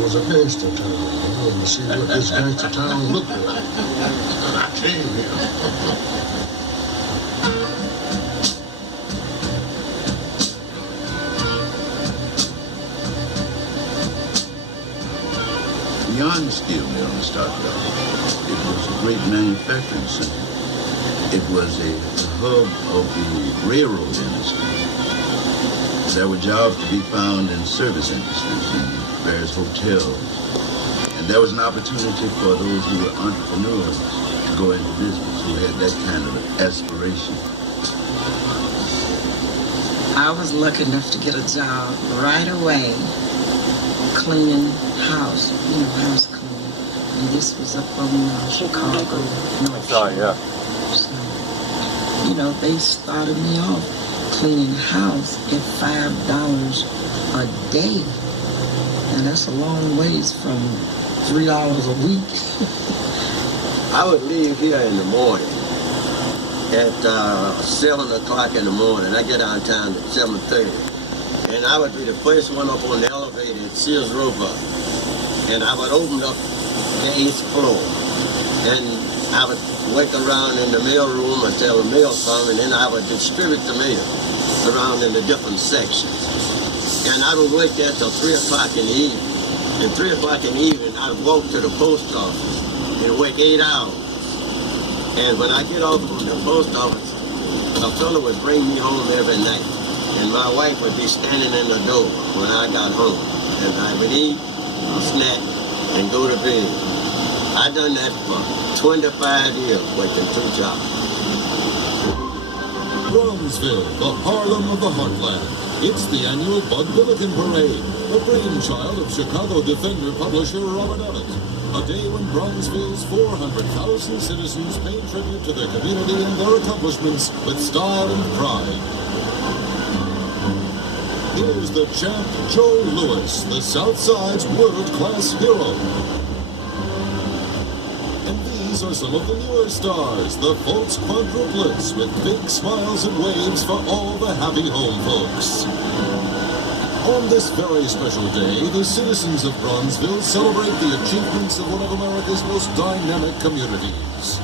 was a gangster town. I wanted to see what this gangster town looked like. I came here. Beyond the steel mill in Starkville, it was a great manufacturing center. It was a hub of the railroad industry. There were jobs to be found in service industries and various hotels. And there was an opportunity for those who were entrepreneurs to go into business, who had that kind of aspiration. I was lucky enough to get a job right away cleaning house cleaning. And this was up on Chicago, North Shore. Yeah. So, they started me off cleaning house at $5 a day. And that's a long ways from $3 a week. I would leave here in the morning at 7 o'clock in the morning. I get downtown at 7:30. And I would be the first one up on the elevator at Sears Roebuck. And I would open up the 8th floor. And I would wake around in the mail room until the mail come, and then I would distribute the mail around in the different sections. And I would wait there till 3 o'clock in the evening. And 3 o'clock in the evening, I'd walk to the post office and work 8 hours. And when I get off from the post office, a fellow would bring me home every night. And my wife would be standing in the door when I got home. And I would eat a snack and go to bed. I done that for 25 years, working 2 jobs. Bronzeville, the Harlem of the Heartland. It's the annual Bud Billiken Parade, a brainchild of Chicago Defender publisher Robert Evans. A day when Bronzeville's 400,000 citizens pay tribute to their community and their accomplishments with style and pride. Here's the champ, Joe Louis, the Southside's world-class hero. And these are some of the newer stars, the Folks Quadruplets, with big smiles and waves for all the happy home folks. On this very special day, the citizens of Bronzeville celebrate the achievements of one of America's most dynamic communities.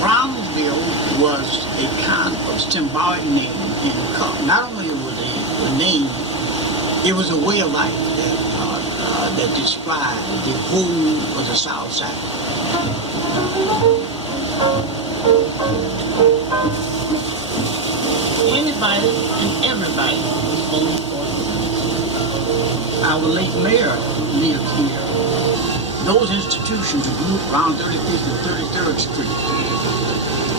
Brownsville was a kind of symbolic name. And not only was it a name, it was a way of life that described the whole of the South Side. Anybody and everybody was voting for it. Our late mayor lived here. Those institutions grew around 35th and 33rd Street.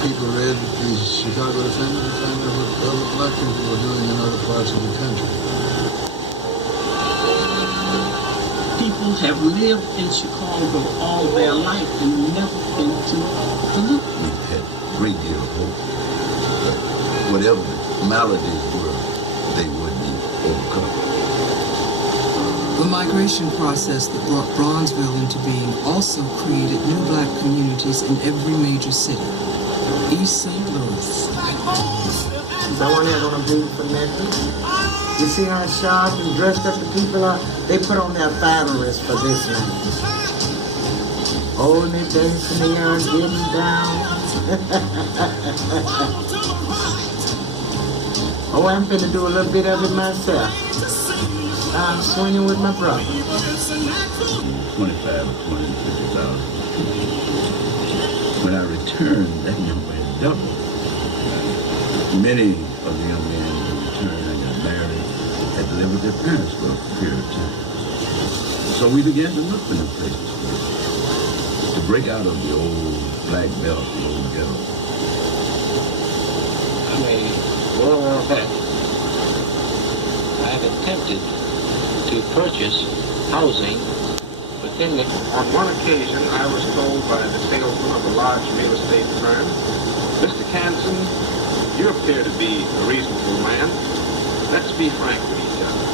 People read the Chicago Defender and found out what other black people were doing in other parts of the country. People have lived in Chicago all their life and never been to Duluth. We had a great deal of hope that whatever the maladies were, they would be overcome. The migration process that brought Bronzeville into being also created new black communities in every major city. East St. Louis. That one here gonna be for Memphis. You see how sharp and dressed up the people are? They put on their batteries for this one. Holding it, dancing there, getting down. Oh, I'm finna do a little bit of it myself. I'm swinging with my brother. 25 or 250,000. When I returned, that number had doubled. Many of the young men who returned and got married had lived with their parents for a period of time. So we began to look for new places to break out of the old black belt, the old ghetto. I mean, well, while back, I've attempted to purchase housing within the... On one occasion, I was told by the salesman of a large real estate firm, Mr. Canson, you appear to be a reasonable man. Let's be frank with each other.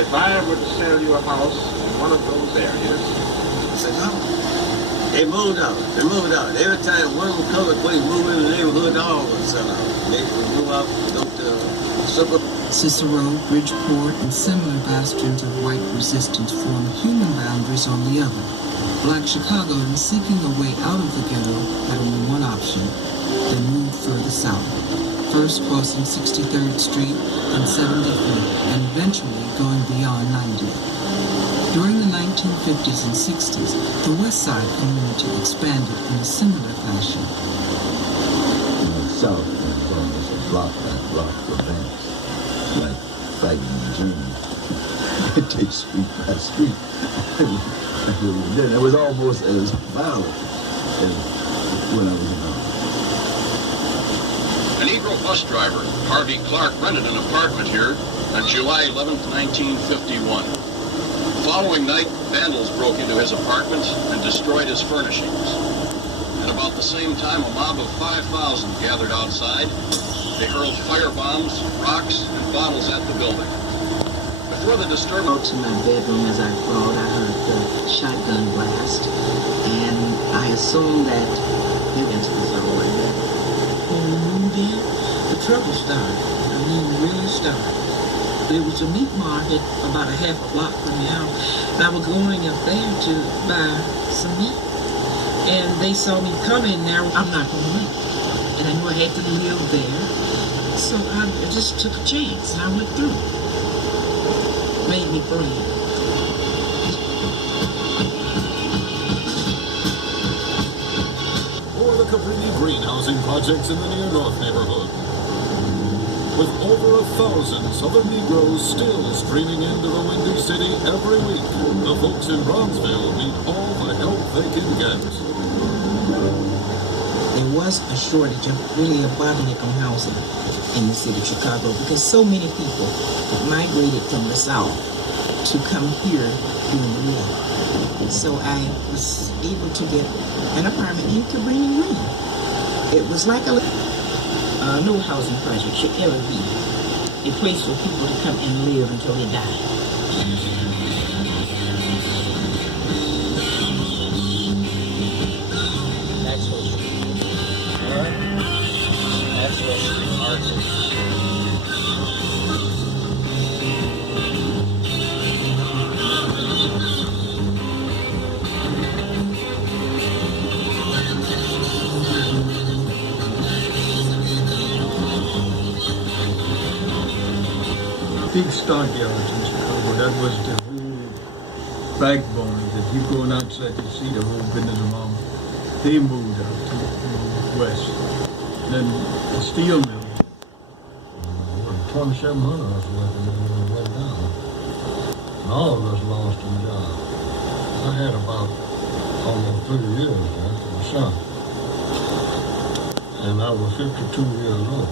If I were to sell you a house in one of those areas... I said, no. They moved out. They moved out. Every time one colored place moved in the neighborhood, all would sell out. They would move out, go to super Cicero, Bridgeport, and similar bastions of white resistance formed human boundaries on the other. Black Chicagoans seeking a way out of the ghetto had only one option. They moved further south, first crossing 63rd Street and 73rd, and eventually going beyond 90th. During the 1950s and 60s, the West Side community expanded in a similar fashion. In the South, it's a block by block advance, like fighting in Germany. It takes street by street. It was almost as violent as when I was in army. A Negro bus driver, Harvey Clark, rented an apartment here on July 11, 1951. The following night, vandals broke into his apartment and destroyed his furnishings. At about the same time, a mob of 5,000 gathered outside. They hurled firebombs, rocks, and bottles at the building. Before the disturbance... To my bedroom as I crawled, I heard the shotgun blast, and I assumed that Higgins was already there. When we moved in, the trouble started. I mean, really started. There was a meat market about a half a block from the house, and I was going up there to buy some meat, and they saw me coming. Now I'm not going to make it, and I knew I had to live there, so I just took a chance, and I went through. Made me breathe. Or the Cabrini Green housing projects in the near North neighborhood. With over 1,000 Southern Negroes still streaming into the Windy City every week, the folks in Bronzeville need all the help they can get. There was a shortage of really a bottleneck on housing in the city of Chicago because so many people migrated from the South to come here during the war. So I was able to get an apartment in Cabrini Green. It was like no housing project should ever be a place for people to come and live until they die. Maxwell Street. All right? Maxwell Street, Arts. Big stockyards in Chicago, that was the whole backbone. If you going outside to see the whole business of mom, they moved out to the west. Then the steel mill. 2,700 of us working when we went down. And all of us lost our jobs. I had about almost 30 years there myself. And I was 52 years old.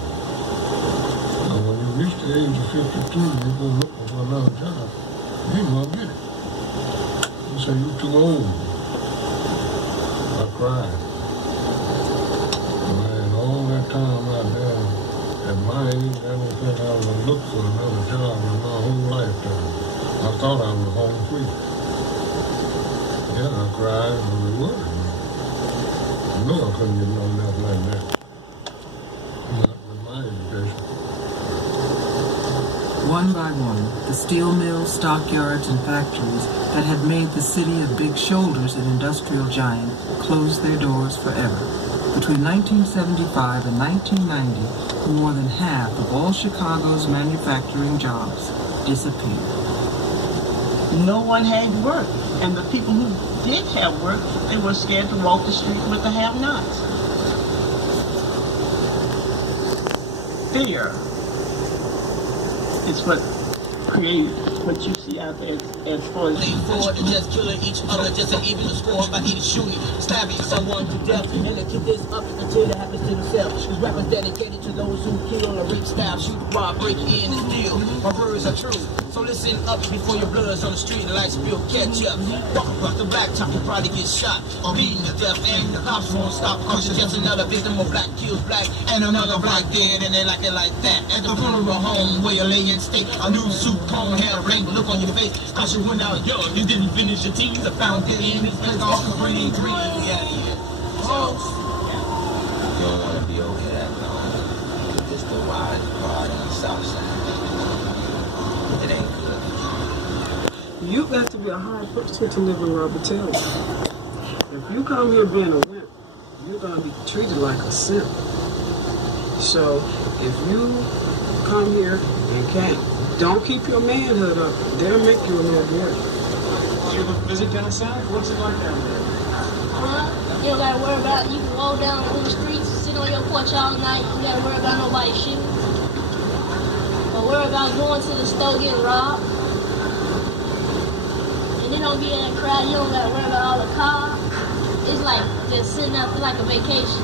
And when you reach the age of 52, you go looking for another job. You ain't gonna get it. You say you're too old. I cried. Man, all that time out there, at my age, I didn't think I was gonna look for another job in my whole lifetime. I thought I was home free. Yeah, I cried when we were. I know I couldn't get no left like that. Not with my education. One by one, the steel mills, stockyards, and factories that had made the city of big shoulders an industrial giant closed their doors forever. Between 1975 and 1990, more than half of all Chicago's manufacturing jobs disappeared. No one had work, and the people who did have work, they were scared to walk the street with the have-nots. Fear is what created what you see out there as far as lean forward and just killing each other just to even the score by either shooting, stabbing someone to death, and to keep this up until it happens to themselves. This rap is dedicated to those who kill or rape, stab, shoot, rob, break in, and steal. My words are true, so listen up before your blood's on the street and like spill ketchup. Walk across the blacktop, you probably get shot or beaten to death, and the cops won't stop cause you're just another victim of black kills black, and another black dead, and they like it like that. At the funeral home where you lay in state, a new suit, comb, hair, ring, look on your face, cause you went out young, you didn't finish your teens, I found it in this place called Cabrini Green. So, you don't want to be over that long. It's the wide part on the south side. You got to be a hard person to live in Robert Taylor. If you come here being a wimp, you're going to be treated like a simp. So if you come here and don't keep your manhood up, they'll make you a little boy. Did you ever visit down south? What's it like down there? You don't gotta worry about it. You can roll down on the streets, sit on your porch all night. You gotta worry about nobody's shoes. Or worry about going to the store getting robbed. And then don't be in that crowd. You don't gotta worry about all the cars. It's like just sitting out like a vacation.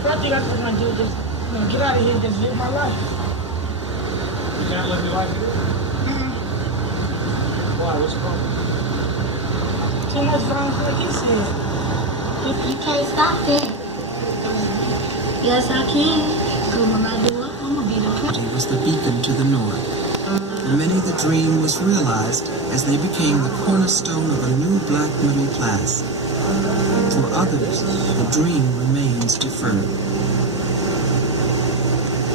I think I'm just gonna do is just get out of here and just live my life. You can't live your life here? Why? What's the problem? Too much violence, like he said. You can't stop that. Yes, I can. Because when I do it, I'm gonna be the It was the beacon to the north. For many, the dream was realized as they became the cornerstone of a new black middle class. For others, the dream remains deferred.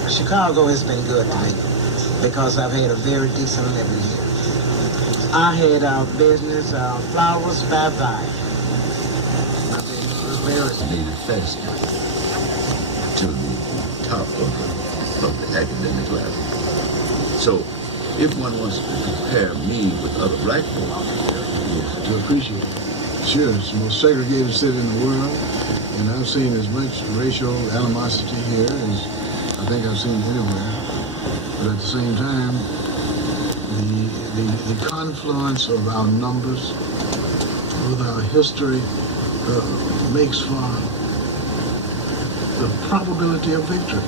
Chicago has been good to me because I've had a very decent living here. I had a business, Flowers by Vine. My business was very made it faster to the top of the academic ladder. So, if one wants to compare me with other black folk, To appreciate it. Sure, it's the most segregated city in the world, and I've seen as much racial animosity here as I think I've seen anywhere. But at the same time, the confluence of our numbers with our history makes for the probability of victory.